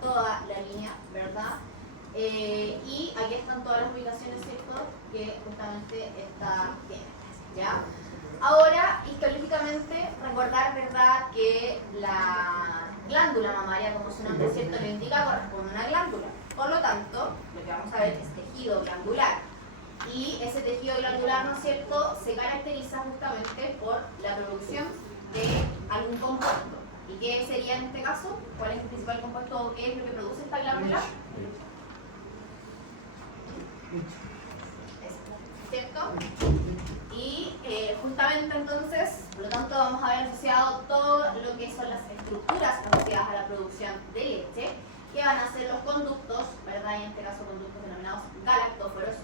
toda la línea, ¿verdad? Y aquí están todas las ubicaciones, ¿cierto?, que justamente esta tiene, ¿ya? Ahora, histológicamente, recordar, ¿verdad?, que la glándula mamaria, como su nombre, ¿cierto?, lo indica, corresponde a una glándula. Por lo tanto, lo que vamos a ver es tejido glandular. Y ese tejido glandular, ¿no es cierto?, se caracteriza justamente por la producción de algún compuesto. ¿Y qué sería en este caso? ¿Cuál es el principal compuesto o qué es lo que produce esta glándula? ¿Cierto? Y justamente entonces, por lo tanto, vamos a ver asociado todo lo que son las estructuras asociadas a la producción de leche, que van a ser los conductos, ¿verdad? Y en este caso conductos denominados galactóforos,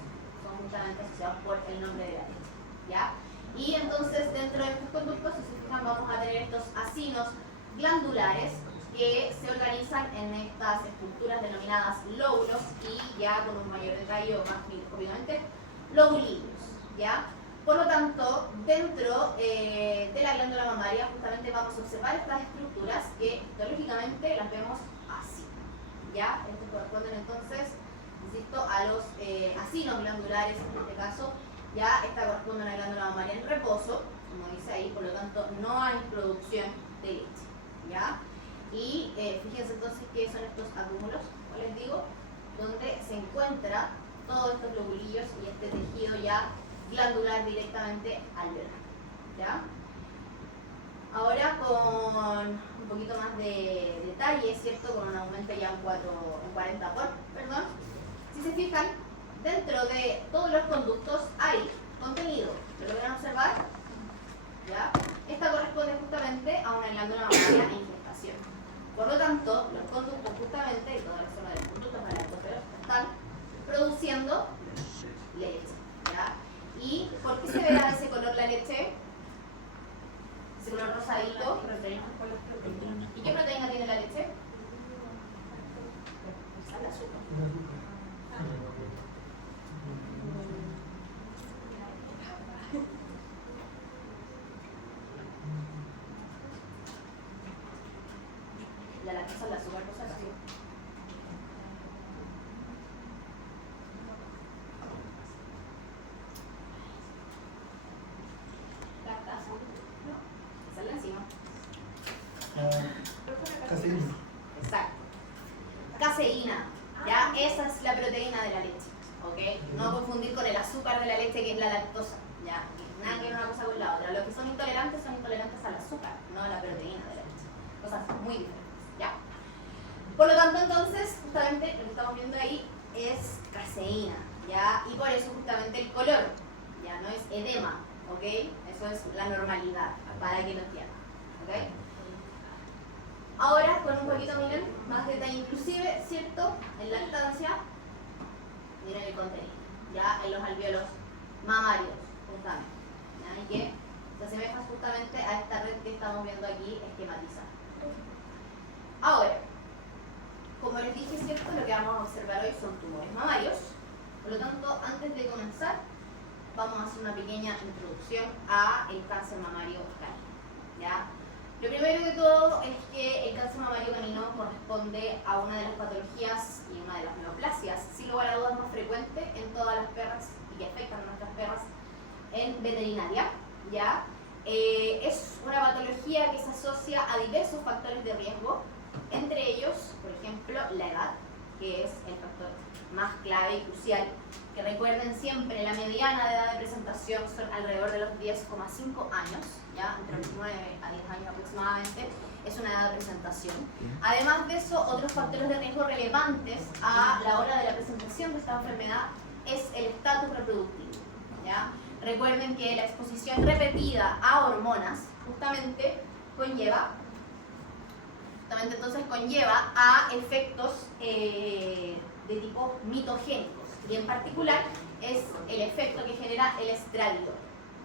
son justamente asociados por el nombre de la leche, ¿ya? Y entonces dentro de estos conductos, si se fijan, vamos a tener estos acinos glandulares que se organizan en estas estructuras denominadas lóbulos y ya con un mayor detalle o más microscópicamente lobulillos, ¿ya? Por lo tanto, dentro de la glándula mamaria justamente vamos a observar estas estructuras que histológicamente las vemos así, ¿ya? Estos corresponden entonces, insisto, a los acinos glandulares en este caso. Ya esta corresponde a una glándula mamaria en reposo, como dice ahí, por lo tanto no hay producción de leche, ¿ya? Y fíjense entonces qué son estos acúmulos, como les digo, donde se encuentra todos estos lobulillos y este tejido ya glandular directamente alveolar, ¿ya? Ahora con un poquito más de detalle, ¿cierto? Con un aumento ya en 40 por, perdón. Si se fijan, dentro de todos los conductos hay contenido. ¿Lo logran observar? ¿Ya? Esta corresponde justamente a una glándula mamaria en gestación. Por lo tanto, los conductos justamente, y toda la zona de los conductos galactóferos, están produciendo leche, ¿ya? ¿Y por qué se ve de ese color la leche? Ese color rosadito. ¿Y qué proteína tiene la leche? El azúcar. La lactosa, el azúcar rosa, sí. ¿Lactasa? No. Esa es la enzima. Caseína. Exacto. Caseína. ¿Ya? Esa es la proteína de la leche. ¿Ok? No confundir con el azúcar de la leche, que es la lactosa. ¿Ya? Nada que ver una cosa con la otra. Los que son intolerantes al azúcar, no a la proteína de la leche. Cosas muy diferentes. ¿Ya? Por lo tanto, entonces, justamente lo que estamos viendo ahí es caseína, ¿ya? Y por eso justamente el color, ya no es edema, ¿ok? Eso es la normalidad, para que lo entiendan, ¿ok? Ahora, con un poquito, miren, más detalle, inclusive, ¿cierto? En lactancia, miren el contenido, ya en los alvéolos mamarios, justamente, ¿ya? Y que se asemeja justamente a esta red que estamos viendo aquí esquematizada. Ahora, como les dije, ¿cierto? Lo que vamos a observar hoy son tumores mamarios. Por lo tanto, antes de comenzar, vamos a hacer una pequeña introducción a el cáncer mamario canino, ¿ya? Lo primero de todo es que el cáncer mamario canino corresponde a una de las patologías y una de las neoplasias, sin lugar a dudas más frecuente en todas las perras y que afectan a nuestras perras en veterinaria, ¿ya? Es una patología que se asocia a diversos factores de riesgo, entre ellos, por ejemplo, la edad, que es el factor más clave y crucial, que recuerden siempre, la mediana de edad de presentación son alrededor de los 10,5 años, ¿ya? Entre los 9 a 10 años aproximadamente, es una edad de presentación. Además de eso, otros factores de riesgo relevantes a la hora de la presentación de esta enfermedad es el estatus reproductivo, ¿ya? Recuerden que la exposición repetida a hormonas justamente conlleva a efectos de tipo mitogénicos, y en particular es el efecto que genera el estradiol,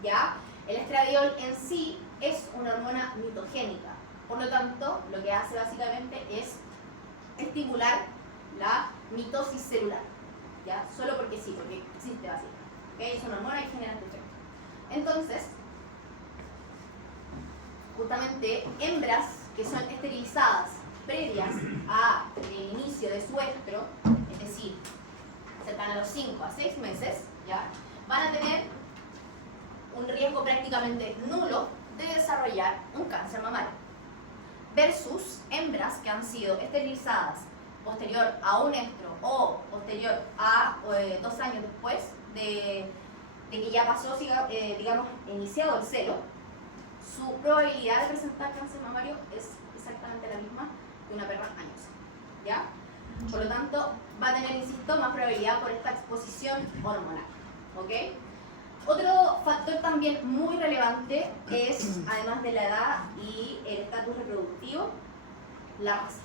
¿ya? El estradiol en sí es una hormona mitogénica, por lo tanto, lo que hace básicamente es estimular la mitosis celular, ¿ya? Solo porque sí, porque existe básicamente, ¿okay? Es una hormona que genera este efecto. Entonces, justamente hembras que son esterilizadas previas al inicio su estro, es decir, cercana a los 5 a 6 meses, ¿ya? Van a tener un riesgo prácticamente nulo de desarrollar un cáncer mamario, versus hembras que han sido esterilizadas posterior a un estro o posterior a 2 años después de que ya pasó, digamos, iniciado el celo. Su probabilidad de presentar cáncer mamario es exactamente la misma que una perra añosa, ¿ya? Por lo tanto, va a tener, insisto, más probabilidad por esta exposición hormonal, ¿ok? Otro factor también muy relevante es, además de la edad y el estatus reproductivo, la raza,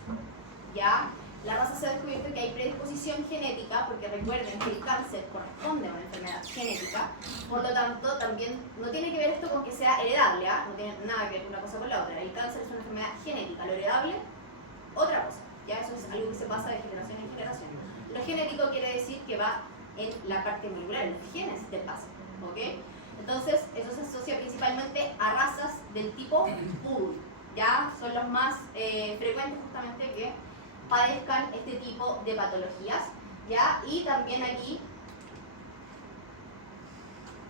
¿ya? La raza se ha descubierto que hay predisposición genética, porque recuerden que el cáncer corresponde a una enfermedad genética, por lo tanto también no tiene que ver esto con que sea heredable, ¿eh? No tiene nada que ver una cosa con la otra. El cáncer es una enfermedad genética, lo heredable, otra cosa, ¿ya? Eso es algo que se pasa de generación en generación. Lo genético quiere decir que va en la parte molecular, en los genes del paciente, ¿ok? Entonces, eso se asocia principalmente a razas del tipo poodle, ¿ya? Son los más frecuentes justamente que padezcan este tipo de patologías, ¿ya? Y también aquí,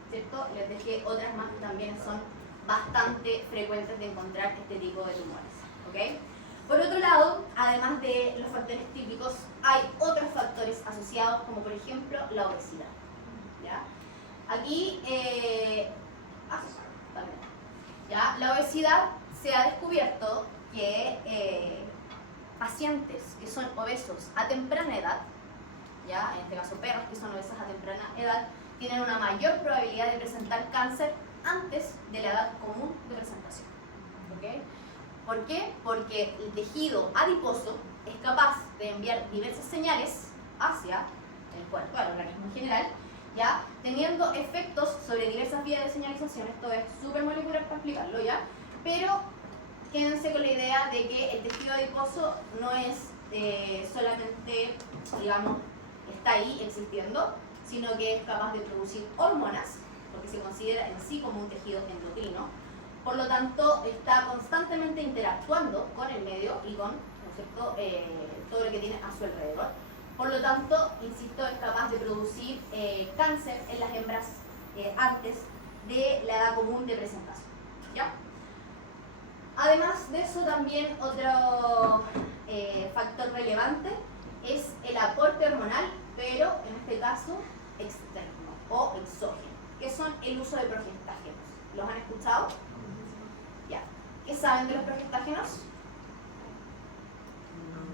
¿cierto? Les dejé otras más que también son bastante frecuentes de encontrar este tipo de tumores, ¿ok? Por otro lado, además de los factores típicos, hay otros factores asociados, como por ejemplo la obesidad, ¿ya? Aquí, también, ¿ya? La obesidad se ha descubierto que pacientes que son obesos a temprana edad, ¿ya? En este caso perros que son obesos a temprana edad, tienen una mayor probabilidad de presentar cáncer antes de la edad común de presentación, ¿ok? ¿Por qué? Porque el tejido adiposo es capaz de enviar diversas señales hacia el cuerpo, al organismo en general, ¿ya? Teniendo efectos sobre diversas vías de señalización. Esto es súper molecular para explicarlo, ¿ya? Pero quédense con la idea de que el tejido adiposo no es solamente, digamos, está ahí existiendo, sino que es capaz de producir hormonas, porque se considera en sí como un tejido endocrino. Por lo tanto, está constantemente interactuando con el medio y con, ¿no es cierto?, todo lo que tiene a su alrededor. Por lo tanto, insisto, es capaz de producir cáncer en las hembras antes de la edad común de presentación, ¿ya? Además de eso, también otro factor relevante es el aporte hormonal, pero en este caso externo o exógeno, que son el uso de progestágenos. ¿Los han escuchado? Ya. ¿Qué saben de los progestágenos?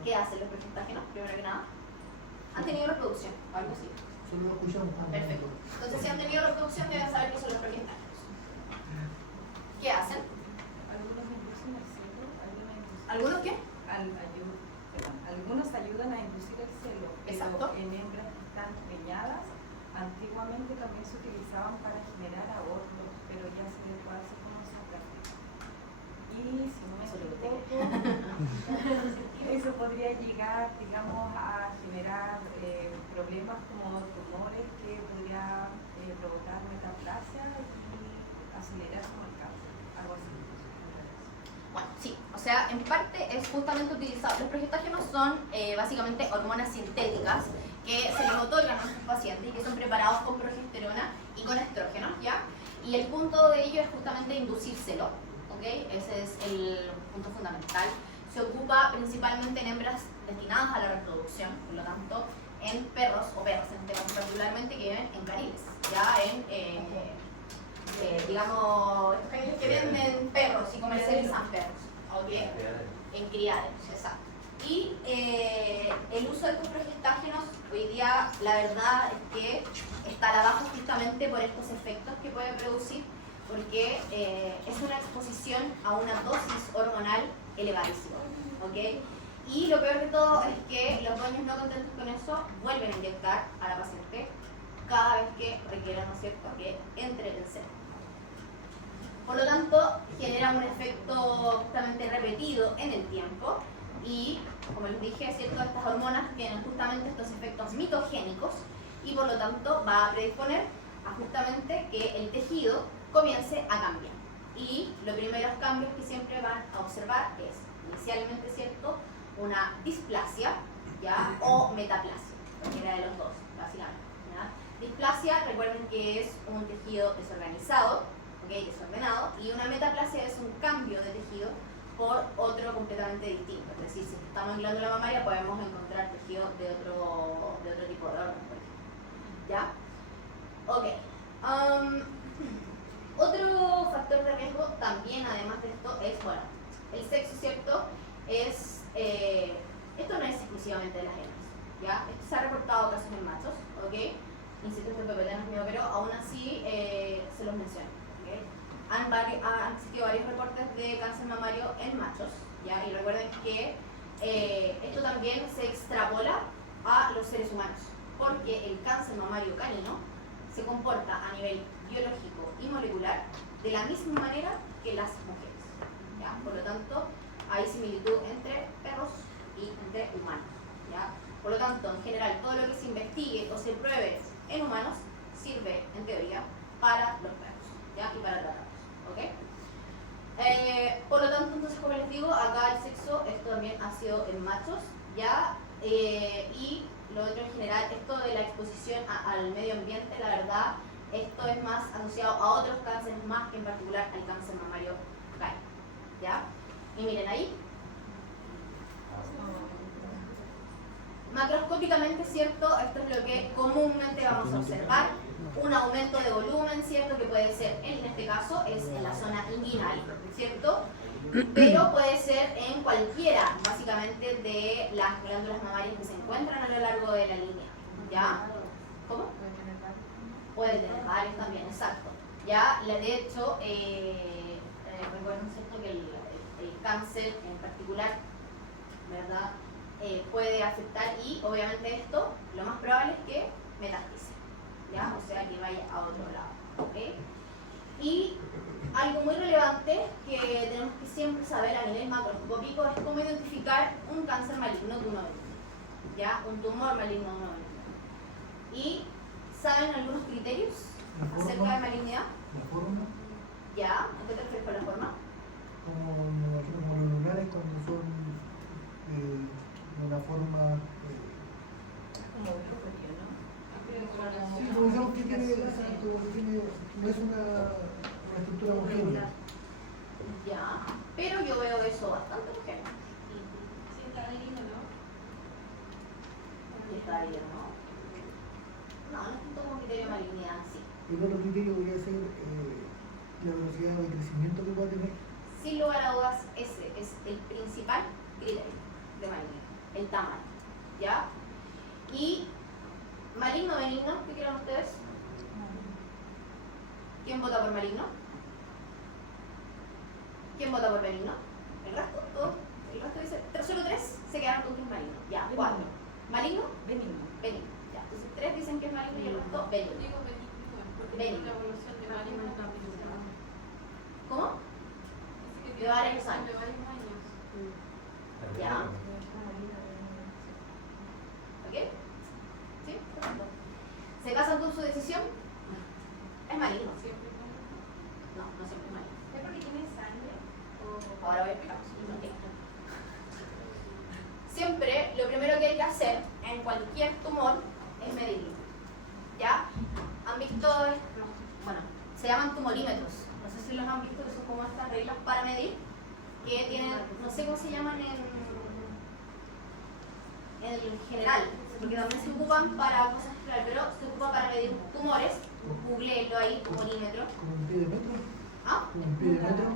¿Qué hacen los progestágenos, primero que nada? ¿Han tenido reproducción o algo así? Solo lo escuchamos. Perfecto. Entonces, si han tenido reproducción, deben saber qué son los progestágenos. ¿Qué hacen? Algunos inducen el celo, ¿Algunos qué? algunos ayudan a inducir el celo, pero Exacto. en hembras que están preñadas, antiguamente también se utilizaban para generar abortos, pero ya se dejó hace como esa práctica. Y si no me equivoco, eso podría llegar, digamos, a generar problemas como tumores que podría provocar metaplasia y acelerar como el cáncer, algo así. Bueno, sí, o sea, en parte es justamente utilizado. Los progestágenos son básicamente hormonas sintéticas que se les otorgan a nuestros pacientes y que son preparados con progesterona y con estrógenos, ¿ya? Y el punto de ello es justamente inducir celo, ¿ok? Ese es el punto fundamental. Se ocupa principalmente en hembras destinadas a la reproducción, por lo tanto, en perros o perras, en este caso particularmente, que viven en caniles, ya digamos, estos caniles que venden perros y comercializan perros, ¿ok? En criaderos, exacto. Y el uso de estos progestágenos, hoy día la verdad es que está a la baja justamente por estos efectos que puede producir, porque es una exposición a una dosis hormonal elevadísima, ¿ok? Y lo peor de todo es que los dueños no contentos con eso vuelven a inyectar a la paciente cada vez que requieran, ¿no es cierto?, que entre el seno. Por lo tanto, genera un efecto justamente repetido en el tiempo y, como les dije, ¿cierto?, estas hormonas tienen justamente estos efectos mitogénicos y por lo tanto va a predisponer a justamente que el tejido comience a cambiar. Y los primeros cambios que siempre van a observar es, inicialmente, ¿cierto?, una displasia, ¿ya? O metaplasia, cualquiera de los dos, básicamente, ¿ya? Displasia, recuerden que es un tejido desorganizado, ¿okay? Desordenado, y una metaplasia es un cambio de tejido por otro completamente distinto. Es decir, si estamos en glándula mamaria podemos encontrar tejido de otro tipo de órgano, por ejemplo. ¿Ya? Ok. Otro factor de riesgo también, además de esto, es, bueno, el sexo, ¿cierto? Es, esto no es exclusivamente de las hembras, ¿ya? Esto se ha reportado casos en machos, ¿ok? Insisto que PPT no es mío, pero aún así se los menciono, ¿ok? Han existido varios reportes de cáncer mamario en machos, ¿ya? Y recuerden que esto también se extrapola a los seres humanos, porque el cáncer mamario canino se comporta a nivel biológico y molecular de la misma manera que las mujeres, ¿ya? Por lo tanto, hay similitud entre perros y entre humanos, ¿ya? Por lo tanto, en general, todo lo que se investigue o se pruebe en humanos sirve, en teoría, para los perros, ¿ya? Y para tratarlos, ¿ok? Por lo tanto, entonces, como les digo, acá el sexo, esto también ha sido en machos, ¿ya? Y lo otro en general, esto de la exposición al medio ambiente, la verdad, esto es más asociado a otros cánceres más que en particular al cáncer mamario canino, ¿ya? Y miren ahí, macroscópicamente, ¿cierto? Esto es lo que comúnmente vamos a observar, un aumento de volumen, ¿cierto? Que puede ser, en este caso, es en la zona inguinal, ¿cierto? Pero puede ser en cualquiera, básicamente, de las glándulas mamarias que se encuentran a lo largo de la línea, ¿ya? ¿Cómo? Puede tener varios también, exacto. Ya, de hecho, recuerden, ¿cierto? Que el cáncer en particular, ¿verdad? Puede afectar y, obviamente, esto, lo más probable es que metastice, ¿ya? O sea, que vaya a otro lado, ¿ok? Y algo muy relevante que tenemos que siempre saber a nivel macroscópico es cómo identificar un cáncer maligno de uno benigno, ¿ya? Un tumor maligno de uno benigno. Y ¿saben algunos criterios acerca de malignidad? ¿La forma? ¿Ya? ¿A qué te refieres con la forma? Como los lunares cuando son de una forma... Como un crocodilo, ¿no? Sí, como digamos que tiene, exacto, no es una estructura homogénea. Ya, pero yo veo eso bastante homogéneo. Sí, está lindo, ¿no? Y está bien, ¿no? No, no es tanto como criterio de malignidad, sí. El otro criterio podría ser la velocidad de crecimiento que pueda tener. Sin lugar a dudas, ese es el principal criterio de malignidad, el tamaño, ¿ya? Y maligno benigno, ¿qué creen ustedes? ¿Quién vota por maligno? ¿Quién vota por benigno? ¿El resto? ¿Todo? El resto dice, solo 3 se quedaron con que es maligno. Ya, 4. ¿Maligno? Benigno. Benigno. Ya, entonces 3 dicen que es maligno y el resto benigno. Digo benigno, porque Benigno. tiene una evolución de maligno también. ¿Cómo? Dice que De tiene varios una evolución años. de varios años. Ya. ¿Ok? ¿Sí? Perfecto. ¿Se casan con su decisión? Es maligno. Siempre No, no siempre es maligno. ¿Es porque tiene sangre? Ahora voy a explicar. Siempre lo primero que hay que hacer en cualquier tumor es medirlo. ¿Ya? ¿Han visto? Bueno, se llaman tumorímetros. No sé si los han visto, que son como estas reglas para medir, que tienen, no sé cómo se llaman en general, porque también se ocupan para cosas generales, pero se ocupa para medir tumores. Googleenlo ahí, tumorímetro. ¿Como un pie de metro? ¿Ah? ¿Como un pie de metro?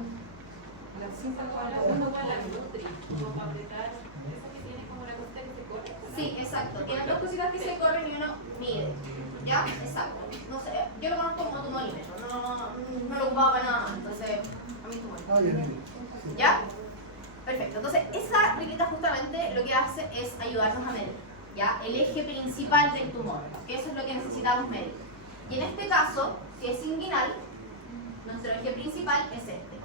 La cinta Uno con la Nutri, como para apretar. Esa que tiene como la cosita que se corre. Sí, exacto. Tienen dos cositas que se corren y uno mide. ¿Ya? Exacto. No sé, yo lo conozco como tumorímetro. No lo ocupaba para nada más. Entonces, a mí es tumorímetro. Ah, ya, mire. Sí. ¿Ya? Perfecto. Entonces, esa reglita justamente lo que hace es ayudarnos a medir, ¿ya? El eje principal del tumor, que eso es lo que necesitamos medir. Y en este caso, si es inguinal, nuestro eje principal es este,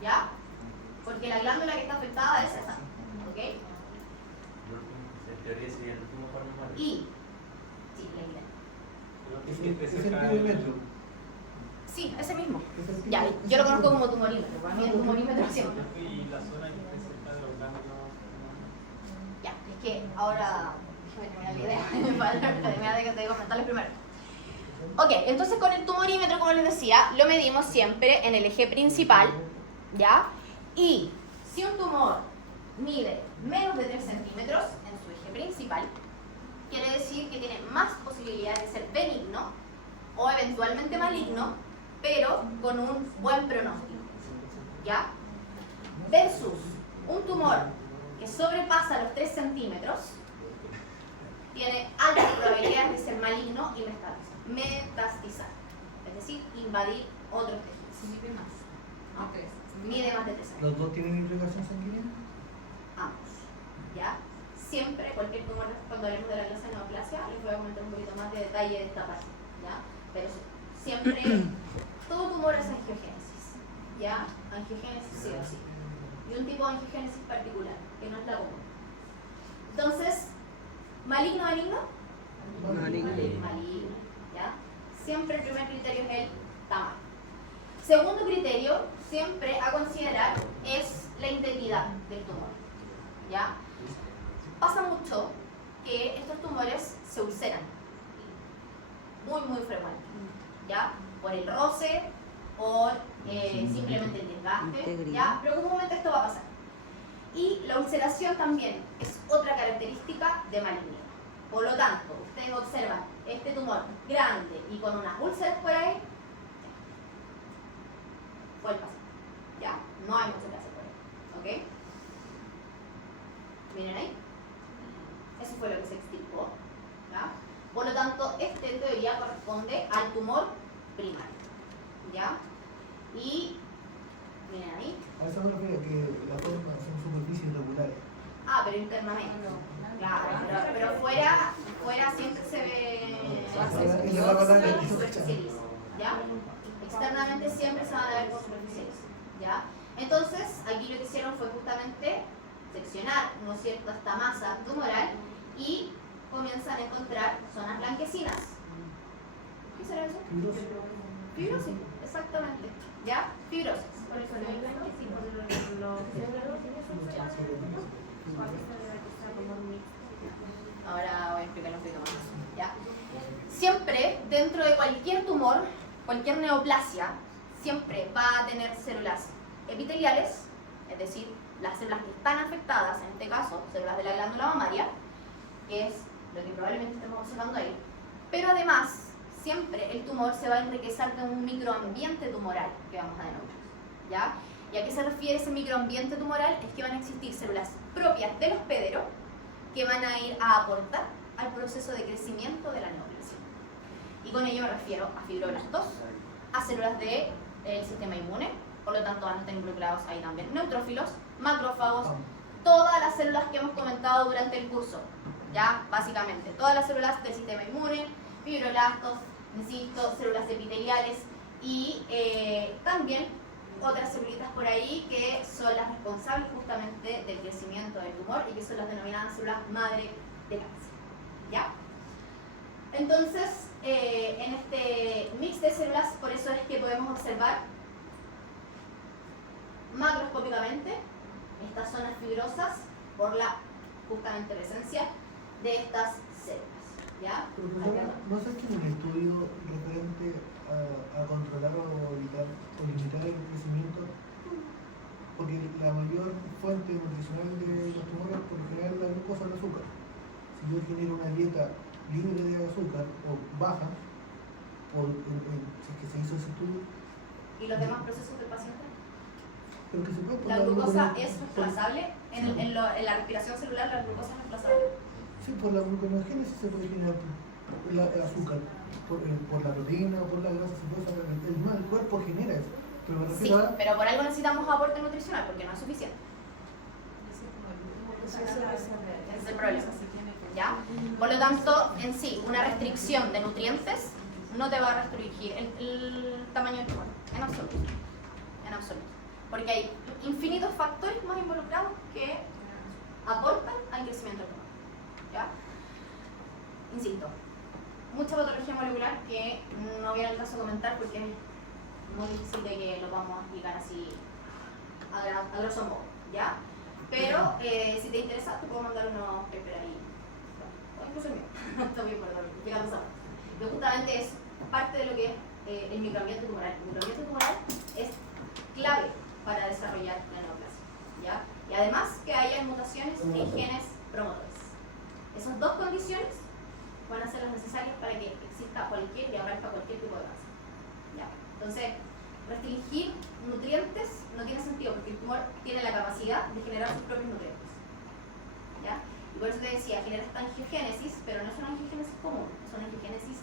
¿ya? Porque la glándula que está afectada es esa, ¿ok? En teoría sería el último par de manos. Y, sí, la inguinal. Es el pie de metro. Sí, ese mismo. Es el pie Ya, de- yo lo conozco como tumorímetro, para mí el tumorímetro siempre. Y la zona que está cerca de los ganglios. Ya, es que ahora me terminé la idea, me falta terminar de comentarles primero. Ok, entonces con el tumorímetro, como les decía, lo medimos siempre en el eje principal, ¿ya? Y si un tumor mide menos de 3 centímetros en su eje principal, quiere decir que tiene más posibilidad de ser benigno o eventualmente maligno, pero con un buen pronóstico, ¿ya? Versus un tumor que sobrepasa los 3 centímetros, tiene altas probabilidades de ser maligno y metastizar, es decir, invadir otros tejidos. Mide más. ¿No? De 3. Mide más de 3 centímetros. ¿Los dos tienen irrigación sanguínea? Ambos, ¿ya? Siempre, cualquier tumor, cuando hablemos de la clase de neoplasia, les voy a comentar un poquito más de detalle de esta parte, ¿ya? Pero siempre, todo tumor es angiogénesis, ¿ya? Angiogénesis sí o sí. Y un tipo de angiogénesis particular, que no es la común. Entonces, ¿maligno, maligno? Maligno, ¿ya? Siempre el primer criterio es el tamaño. Segundo criterio, siempre a considerar, es la integridad del tumor, ¿ya? Pasa mucho que estos tumores se ulceran, muy frecuente, ¿ya? Por el roce, por simplemente el desgaste, ¿ya? Pero comúnmente esto va a pasar. Y la ulceración también es otra característica de malignidad. Por lo tanto, ustedes observan este tumor grande y con unas úlceras por ahí, fue el paciente, ¿ya? No hay mucho que hacer por ahí, ¿ok? Miren ahí. Eso fue lo que se extirpó, ¿ya? Por lo tanto, este en teoría corresponde al tumor primario, ¿ya? Y, miren ahí. A eso me refiero, que la forma son superficies irregulares. Ah, pero internamente. Claro, pero fuera siempre se ve superficiales, ¿ya? Externamente siempre se van a ver como superficiales, ¿ya? Entonces, aquí lo que hicieron fue justamente seccionar, ¿no es cierto?, esta masa tumoral y comienzan a encontrar zonas blanquecinas. ¿Qué será eso? Fibrosis. Fibrosis, exactamente, ¿ya? Fibrosis. Por eso no es blanquecino, Ahora voy a explicarlo un poquito más, ¿ya? Siempre, dentro de cualquier tumor, cualquier neoplasia, siempre va a tener células epiteliales, es decir, las células que están afectadas, en este caso, células de la glándula mamaria, que es lo que probablemente estemos observando ahí, pero además, siempre el tumor se va a enriquecer de un microambiente tumoral que vamos a denominar, ¿ya? ¿Y a qué se refiere ese microambiente tumoral? Es que van a existir células propias del hospedero que van a ir a aportar al proceso de crecimiento de la neoplasia. Y con ello me refiero a fibroblastos, a células del sistema inmune, por lo tanto van a estar involucrados ahí también neutrófilos, macrófagos, todas las células que hemos comentado durante el curso, ya, básicamente, todas las células del sistema inmune, fibroblastos, insisto, células epiteliales y también otras celulitas por ahí que son las responsables justamente del crecimiento del tumor y que son las denominadas células madre de cáncer, ¿ya? Entonces, en este mix de células, por eso es que podemos observar macroscópicamente estas zonas fibrosas por la justamente presencia de estas células, ¿ya? Pero profesora, ¿no sé que en un estudio referente a controlar o limitar el crecimiento? Porque la mayor fuente nutricional de los tumores por lo general es la glucosa o el azúcar. Si yo genero una dieta libre de azúcar o baja, si es que se hizo ese estudio, ¿Y los demás procesos del paciente? pero que se puede La glucosa es reemplazable, en la respiración celular la glucosa es reemplazable. Sí, por la gluconeogénesis se puede generar el azúcar, por la proteína o por la grasa se puede sacar. El cuerpo genera eso. Pero me Sí, refiero a... pero por algo necesitamos aporte nutricional, porque no es suficiente. Ese es el problema, ¿ya? Por lo tanto, en sí, una restricción de nutrientes no te va a restringir el tamaño del tumor, en absoluto. En absoluto. Porque hay infinitos factores más involucrados que aportan al crecimiento del tumor, ¿ya? Insisto, mucha patología molecular que no viene al caso comentar porque es muy difícil de que lo vamos a explicar así a grosso modo, ¿ya? Pero si te interesa, te puedo mandar unos paper ahí. O incluso el mío. Está bien, perdón, llegamos a que justamente es parte de lo que es el microambiente tumoral. El microambiente tumoral es clave para desarrollar la neoplasia, ¿ya? Y además que haya mutaciones en genes promotores. Esas dos condiciones van a ser las necesarias para que exista cualquier y aparezca cualquier tipo de cáncer, ¿ya? Entonces, restringir nutrientes no tiene sentido porque el tumor tiene la capacidad de generar sus propios nutrientes, ¿ya? Y por eso te decía, genera esta angiogénesis, pero no es una angiogénesis común, es una angiogénesis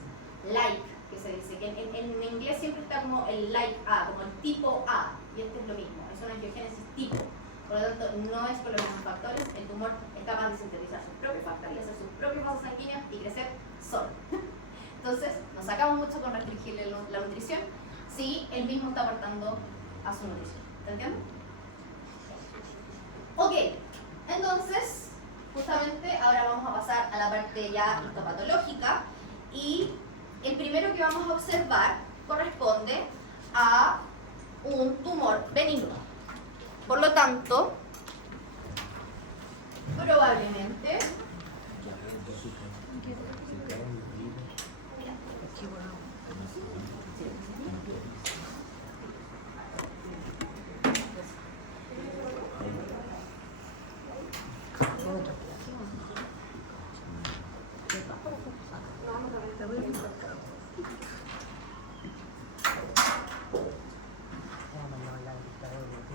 like, que se dice, que en inglés siempre está como el like A, como el tipo A, y este es lo mismo, es una angiogénesis tipo. Por lo tanto, no es por los mismos factores, el tumor es capaz de sintetizar sus propios factores, hacer sus propios vasos sanguíneos y crecer solo. Entonces, nos sacamos mucho con restringirle la nutrición si él mismo está aportando a su nutrición. ¿Te entiendes? Ok, entonces, justamente ahora vamos a pasar a la parte ya histopatológica y el primero que vamos a observar corresponde a un tumor benigno. Por lo tanto, probablemente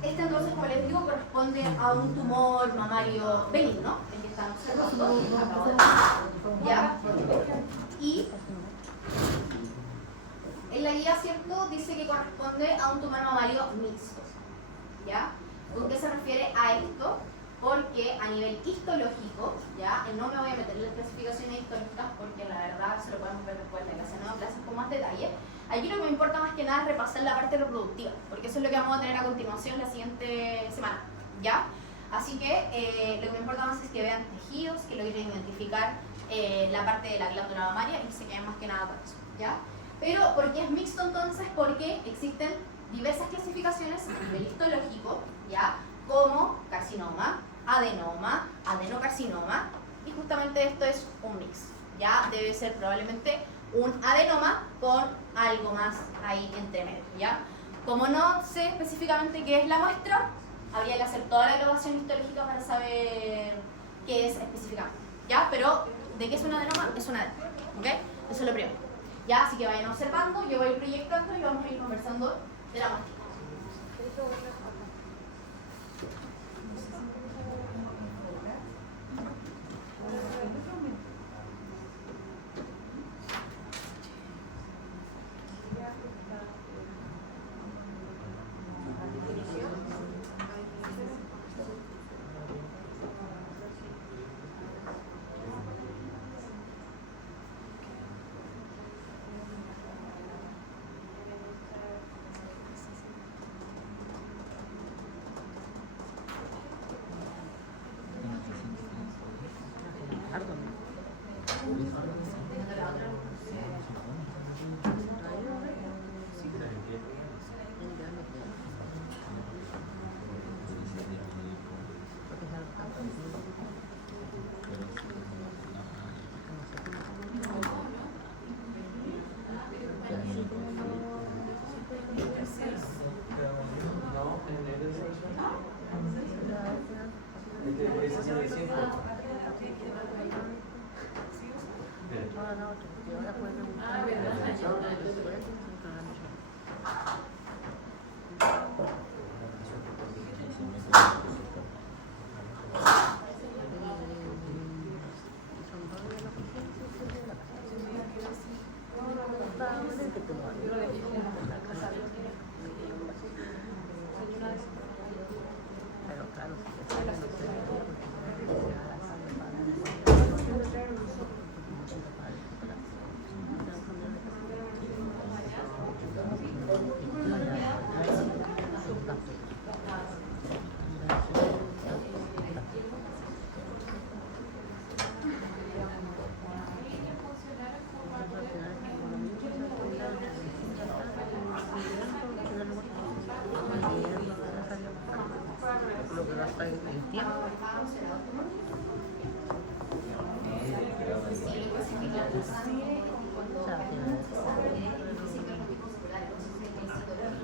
este entonces, como les digo, corresponde a un tumor mamario benigno, el que están observando, ¿ya? Y en la guía, ¿cierto?, dice que corresponde a un tumor mamario mixto, ¿ya? ¿Con qué se refiere a esto? Porque a nivel histológico, ¿ya? No me voy a meter en las clasificaciones histológicas porque la verdad se lo podemos ver después en la clase, ¿no? Clases con más detalle. Aquí lo que me importa más que nada es repasar la parte reproductiva, porque eso es lo que vamos a tener a continuación la siguiente semana, ¿ya? Así que lo que me importa más es que vean tejidos, que logren identificar la parte de la glándula mamaria y se queden más que nada con eso, ¿ya? Pero, ¿por qué es mixto entonces? Porque existen diversas clasificaciones a nivel histológico, ¿ya? Como carcinoma, adenoma, adenocarcinoma, y justamente esto es un mix, ¿ya? Debe ser probablemente un adenoma con algo más ahí entre medio, ¿ya? Como no sé específicamente qué es la muestra, habría que hacer toda la grabación histológica para saber qué es específicamente, ¿ya? Pero, ¿de qué es un adenoma? Es un adenoma, ¿ok? Eso es lo primero, ¿ya? Así que vayan observando, yo voy proyectando y vamos a ir conversando de la muestra.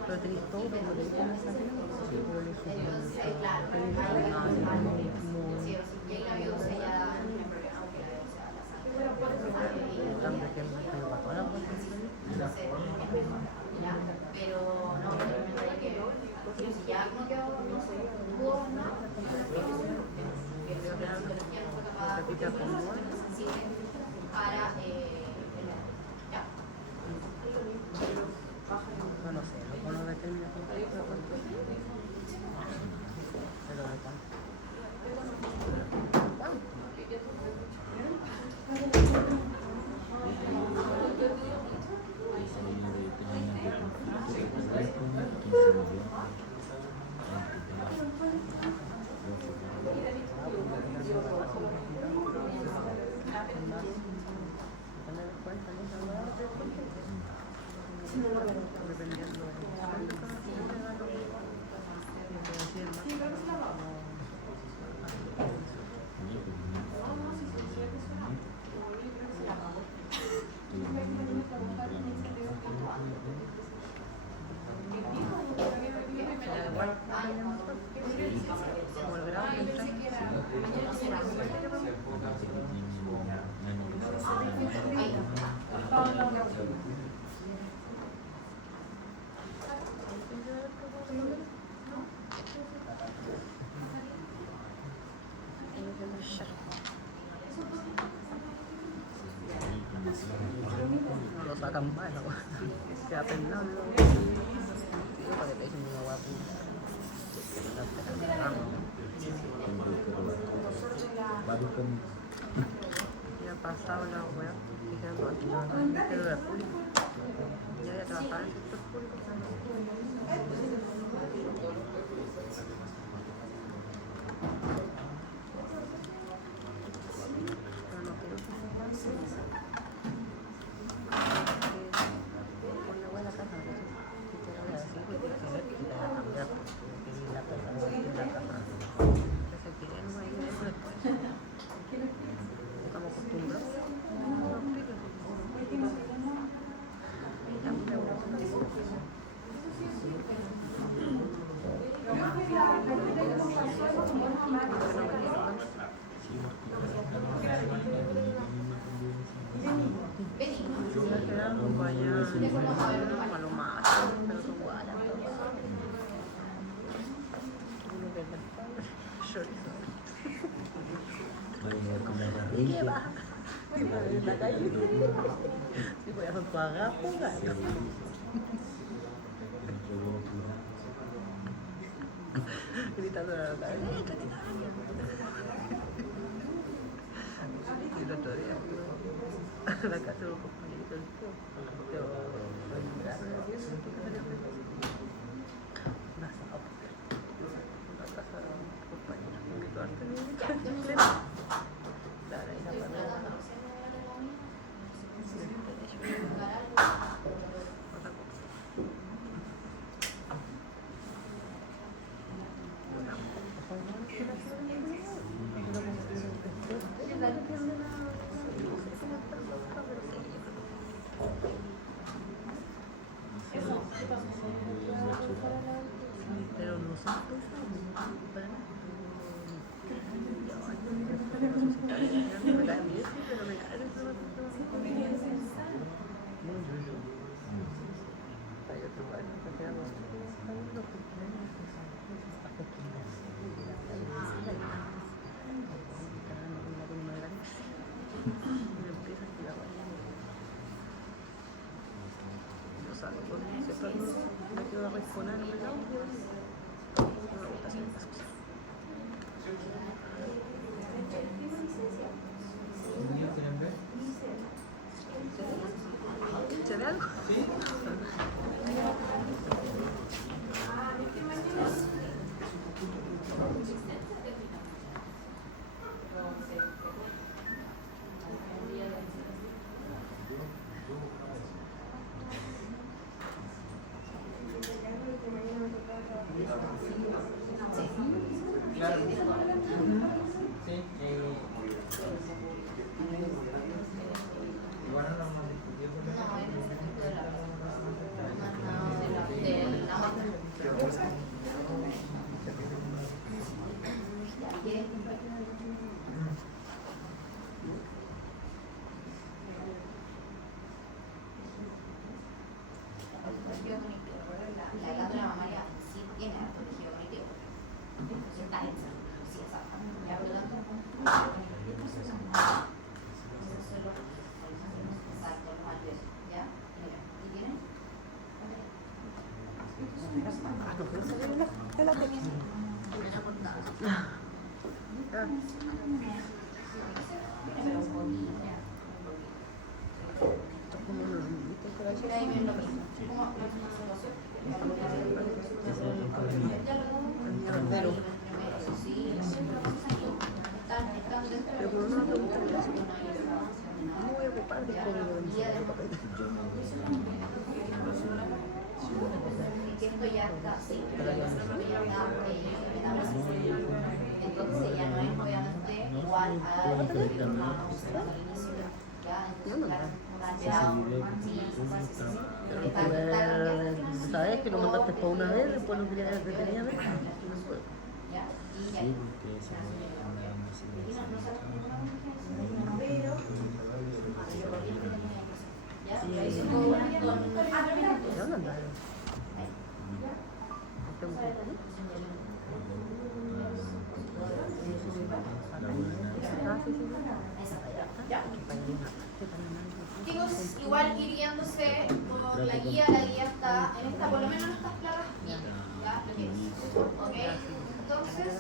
Pero tenéis todo, pero no tenéis nada. Claro, sí, o si que la biopsia ya no hay problema, porque la biopsia la sangre y entonces es mejor, ¿ya? Pero no, realmente hay que si ya no quedó, no sé, tuvo una que la psicología no fue capaz de sensible para ya. No sé, no determina pero de cuánto. No lo sacan mal, se hacen nada. Para que te echen una guapa. Ya pasado la wea, dijeron que era público. Ya había trabajado en el sector público. Pero no quiero que por la buena casa, no sé si te lo voy a decir, que tiene que ver que te va a cambiar, porque la casa no es la casa. Entonces, que no hay que eso después. Estamos acostumbrados. ¿Qué va? En la calle. Si voy a hacer tu agapo, gato. Gritando a la calle. Y el otro día a la casa de un compañerito del club. Yo soy un gran una sala. Una casa de un compañero. Un grito antes. Claro, ahí la pandemia. Pero no son para nada. Me caen bien, pero me caen yo salgo con siempre me quedo a responer, no me gusta hacer estas cosas. ¿Se ve algo? no quiero salir de la tesis. Mira, ahí viene lo mismo. ¿Cómo es la situación? Sí, están dentro de Pero por una pregunta de eso, no voy a ocupar de código de mi papel. que esto ya está así, entonces ya no es obviamente igual a lo que hablábamos al inicio, ya ¿Sabes que lo mandaste por una vez, después lo quería detenía ver? ¿Ya no andaron? Chicos, igual ir guiándose por la guía está en esta, por lo menos en estas placas, bien, ya lo que es, ¿ok? Entonces,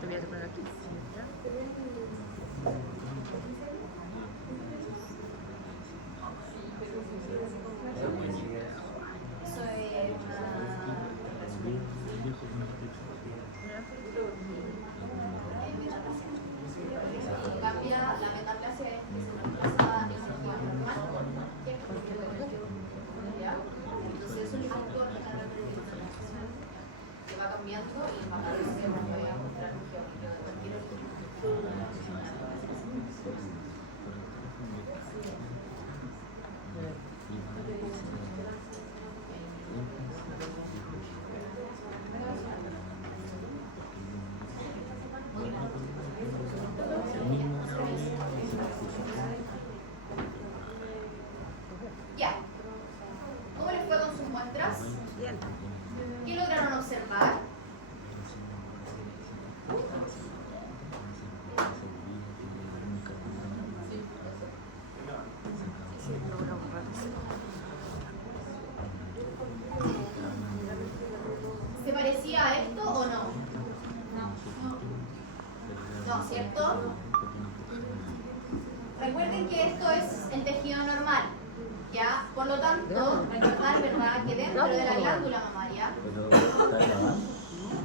te voy a poner aquí. cambia la metaplasia es que se reemplaza en energía normal, ¿ya? Entonces eso es algo que va cambiando y va a cambiar siempre, voy a mostrar un geometría de cualquier Ya. ¿Cómo les fue con sus muestras? Bien. ¿Qué lograron observar? ¿Se parecía a esto o no? No, ¿cierto? Recuerden que esto es el tejido normal, ¿ya? Por lo tanto, recordar, ¿verdad?, que dentro de la glándula mamaria,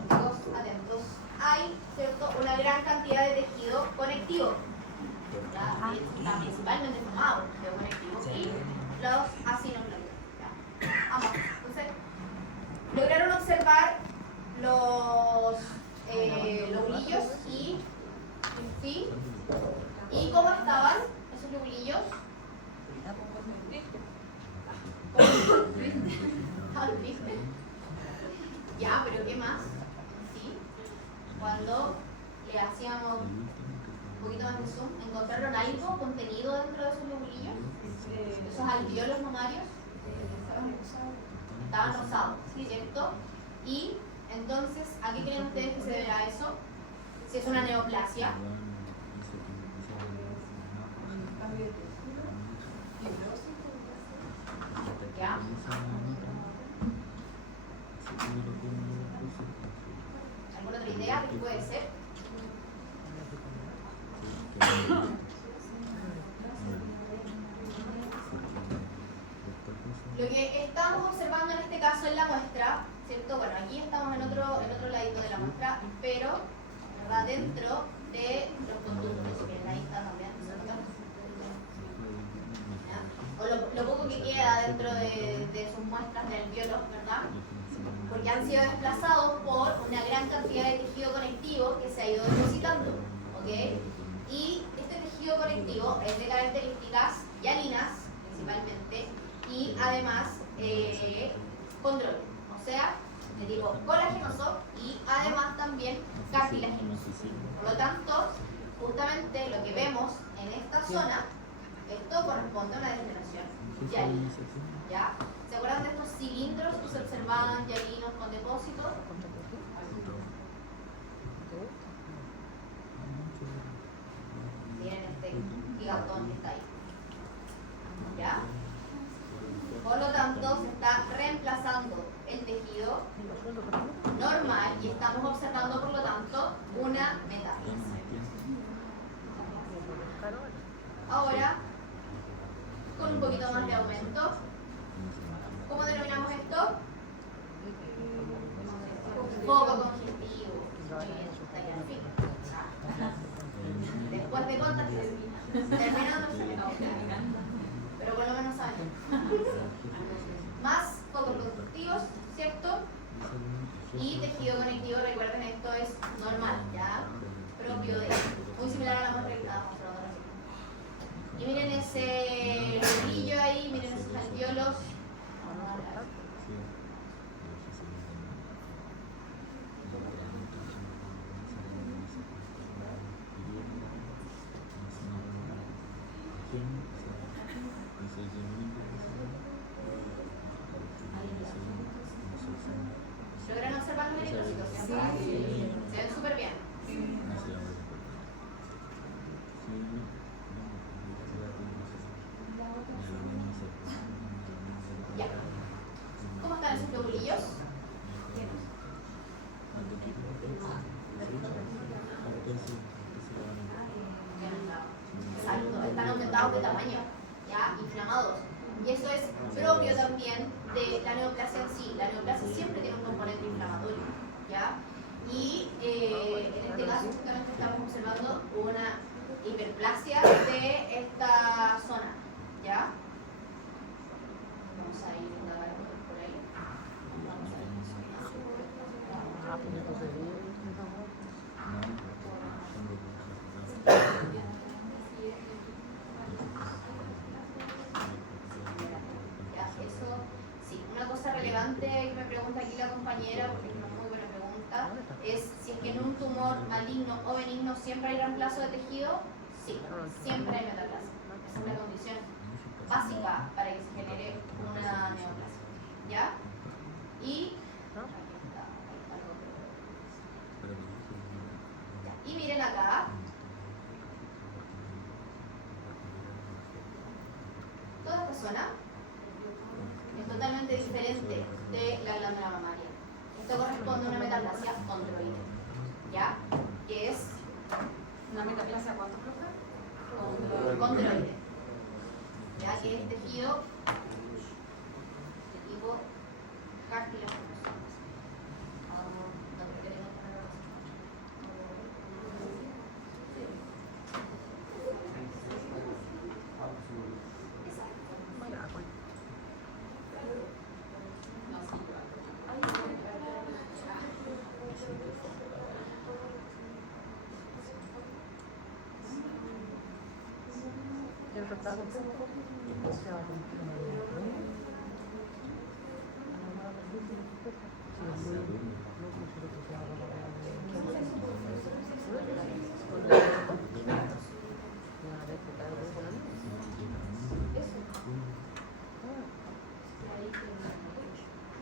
todos atentos, hay, ¿cierto?, una gran cantidad de tejido conectivo, ¿ya? Principalmente formado por tejido conectivo y los acinoglábulos, ¿ya? Vamos, entonces, lograron observar los lobulillos y ¿sí? ¿Y cómo estaban esos lobulillos? ¿Viste? Ya, pero ¿qué más? ¿Sí? Cuando le hacíamos un poquito más de zoom, ¿encontraron algo contenido dentro de esos lobulillos? Esos alveolos mamarios estaban rosados, ¿sí? ¿Cierto? Y entonces, ¿a qué creen ustedes que se deberá eso? Si es una neoplasia. ¿Ya? ¿Alguna otra idea de qué puede ser? Lo que estamos observando en este caso en la muestra, ¿cierto? Bueno, aquí estamos en otro ladito de la muestra, pero, ¿verdad?, dentro de los conductos, que ahí está también, ¿cierto? ¿Ya? O lo queda dentro de sus muestras de alvéolos, ¿verdad? Porque han sido desplazados por una gran cantidad de tejido conectivo que se ha ido depositando, ¿ok? Y este tejido conectivo es de características hialinas, principalmente, y además condroides, o sea, de tipo colagenoso y además también cartilaginoso. Por lo tanto, justamente lo que vemos en esta zona, esto corresponde a una degeneración hialina, ¿ya? ¿Se acuerdan de estos cilindros que se observaban hialinos con depósito? Miren este gigantón que está ahí, ¿ya? Por lo tanto, se está reemplazando el tejido normal y estamos observando, por lo tanto, una metástasis. Ahora, con un poquito más de aumento, ¿cómo denominamos esto? Foco congestivo. Muy bien, está ahí al fin. Después de cuántas terminando se me pero por lo menos saben. Más focos conductivos, ¿cierto? Y tejido conectivo, recuerden, esto es normal, ¿ya? Propio de, muy similar a la muestra que estábamos observando recién. Y miren ese brillo ahí, miren esos alvéolos. ¿Logran observar los eritrocitos? Sí. Se ven súper bien. Ya. ¿Cómo están esos globulillos? Exacto, están aumentados de tamaño, ¿ya? Inflamados. Y eso es propio también de la neoplasia en sí. La neoplasia siempre tiene un componente inflamatorio, ¿ya? Y en este caso justamente estamos observando una hiperplasia de esta zona, ¿ya? Vamos a ir por ahí. Vamos a eso, sí, una cosa relevante que me pregunta aquí la compañera, porque es una muy buena pregunta, es si es que en un tumor maligno o benigno siempre hay reemplazo de tejido. Sí, siempre hay metaplasia. Esa es la condición básica para que se genere una neoplasia, ¿ya? Y y miren acá, toda esta zona es totalmente diferente de la glándula mamaria. Esto corresponde a una metaplasia condroide, ¿ya? Que es ¿Una metaplasia cuánto, profe? condroide, ya que es tejido de tipo cartilaginoso.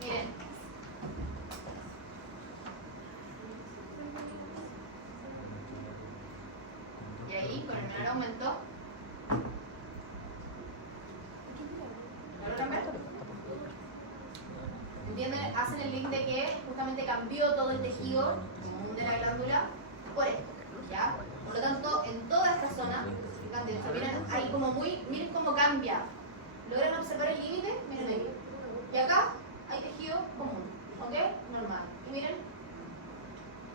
Miren, y ahí con el menor aumento, ¿lo logran ver? ¿Entienden? Hacen el link de que justamente cambió todo el tejido común de la glándula por esto, ¿ya? Por lo tanto, en toda esta zona, fíjate, de hecho, miren ahí como miren cómo cambia. ¿Logran observar el límite? Miren ahí. Y acá hay tejido común, ¿ok? Normal. Y miren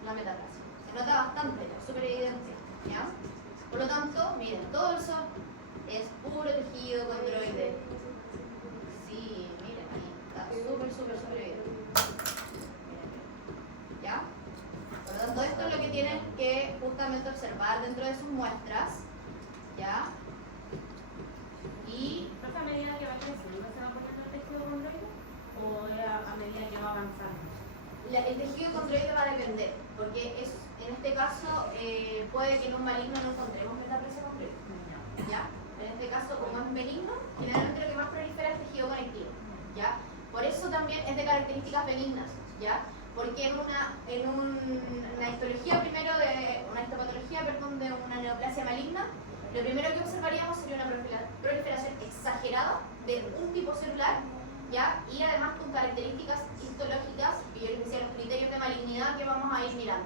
la metaplasia. Se nota bastante, es súper evidente, ¿ya? Por lo tanto, miren, todo eso es puro tejido condroide. súper evidente. ¿Ya? Por lo tanto, esto es lo que tienen que justamente observar dentro de sus muestras. ¿Ya? Y ¿A medida que va creciendo se va poniendo el tejido condroide o a medida que va avanzando? el tejido condroide va a depender, porque en este caso puede que en un maligno no encontremos metaplasia condroide. ¿Ya? En este caso, como es benigno, generalmente lo que más prolifera es tejido conectivo. ¿Ya? Por eso también es de características benignas. ¿Ya? Porque en una histología primero una histopatología, perdón, de una neoplasia maligna, lo primero que observaríamos sería una proliferación exagerada de un tipo celular, ¿ya? Y además con características histológicas, que yo les decía los criterios de malignidad que vamos a ir mirando.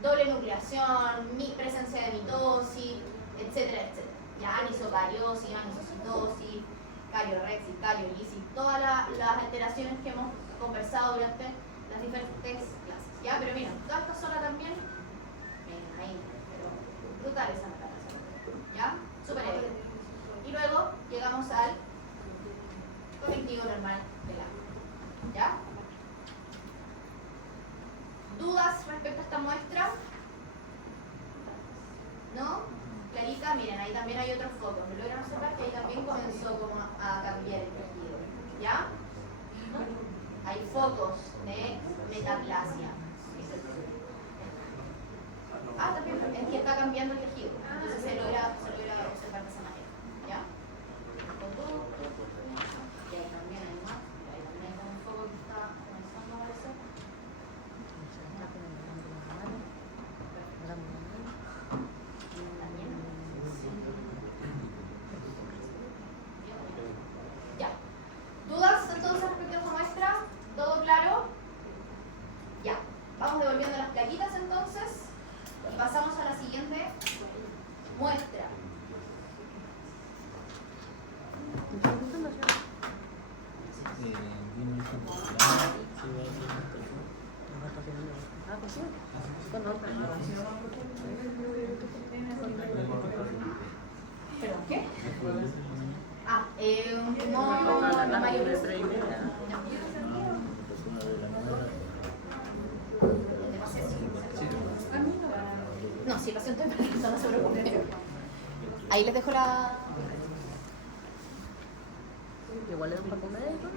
Doble nucleación, presencia de mitosis, etcétera, etcétera. Ya, anisocariosis, anisocitosis, cariorexis, cariolisis, todas las alteraciones que hemos conversado durante las diferentes clases. ¿Ya? Pero miren, toda esta zona también, ahí, pero brutal esa metaplasia. ¿Ya? Súper evidente. Y luego llegamos al conectivo normal del agua. ¿Ya? ¿Dudas respecto a esta muestra? ¿No? Clarita, miren, ahí también hay otros focos. ¿Me logran observar que ahí también comenzó como a cambiar el tejido? ¿Ya? Hay focos de metaplasia. Ah, también es que está cambiando el tejido. Entonces se logra observar de esa manera. ¿Ya? Y ahí también hay más. Ahí también hay un foco que está comenzando a aparecer. Ya. ¿Dudas entonces respecto a esta muestra? ¿Todo claro? Ya. Vamos devolviendo las plaquitas entonces y pasamos a la siguiente muestra. ¿Perdón, qué? Ah, un tumor mamario preesclerosis. No, sí, paciente no se preocupe. Ahí les dejo la... Igual es un poco médico.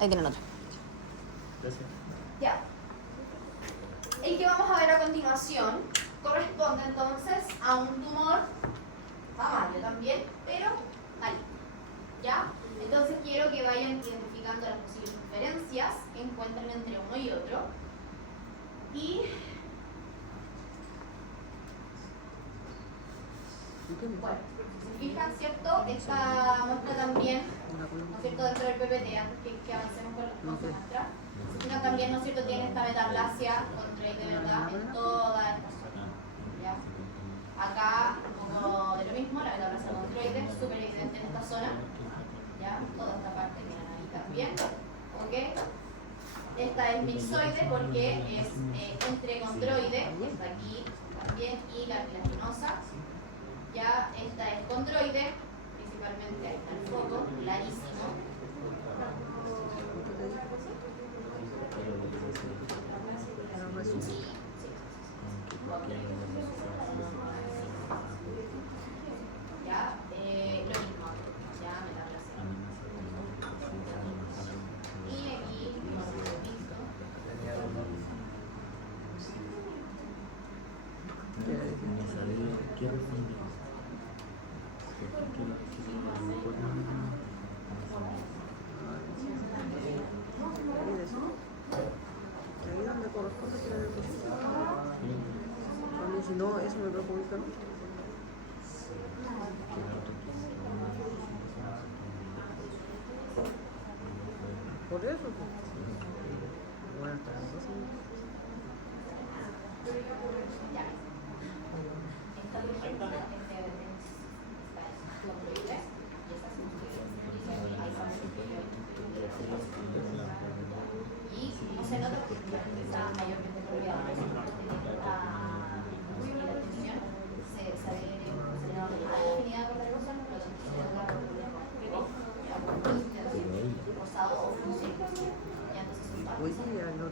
Ahí tienen otro. Gracias. Ya. El que vamos a ver a continuación corresponde entonces a un tumor mamario también, pero maligno. ¿Ya? Entonces quiero que vayan identificando las posibles diferencias que encuentran entre uno y otro. Y bueno, si se fijan, ¿cierto? Esta muestra también, ¿no es cierto? Dentro del PPT, antes que avancemos con su muestra, se fijan también, ¿no es cierto? Tiene esta metaplasia condroide, ¿verdad? En toda esta zona. ¿Ya? Acá, un poco de lo mismo, la metaplasia condroide, súper evidente en esta zona. ¿Ya? Toda esta parte, miren ahí también. ¿Ok? Esta es mixoide porque es entre condroide, que está aquí también, y cartilaginosa. Ya esta es condroide, principalmente ahí está el foco, clarísimo. Sí. Ok. Ya, lo mismo, ya metaplasia. Y aquí, listo. Ahí donde corresponde tirar el cosito. A mí si no, eso me perjudica mucho. Por eso, pues. Bueno, hasta las 12. Ya. Esta por ejemplo es condroide y esta es mixoide. Ahí y no se nota porque está mayormente prohibida la tensión.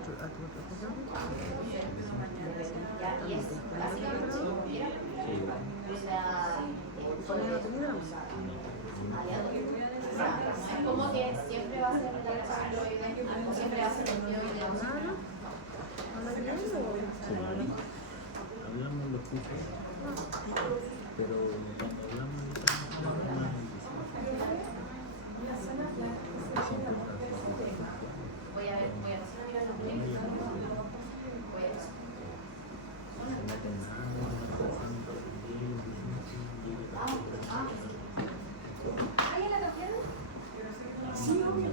Ya, y es básicamente como quiera. O sea, es como que siempre va a ser la tiroides, algo siempre va a ser el tiroides. Hablamos los tipos, pero cuando hablamos de Voy a ver, voy a pasar a mirar los pies. Voy a pasar. ¿Hay en la tarjeta? Sí, obvio.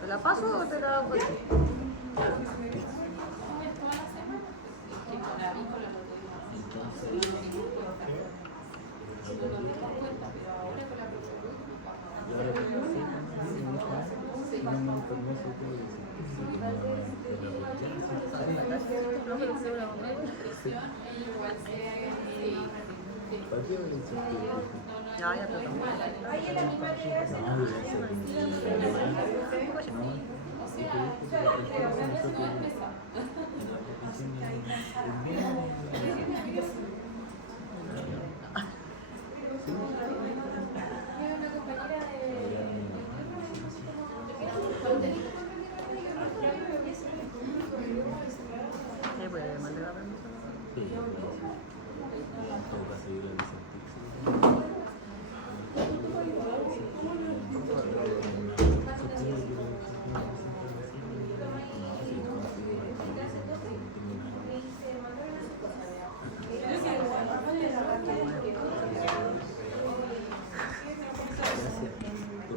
¿Te la paso o te la voy? Ya, ya te tomo. ¿Le puede mandar la permiso? Sí, en todo caso, yo le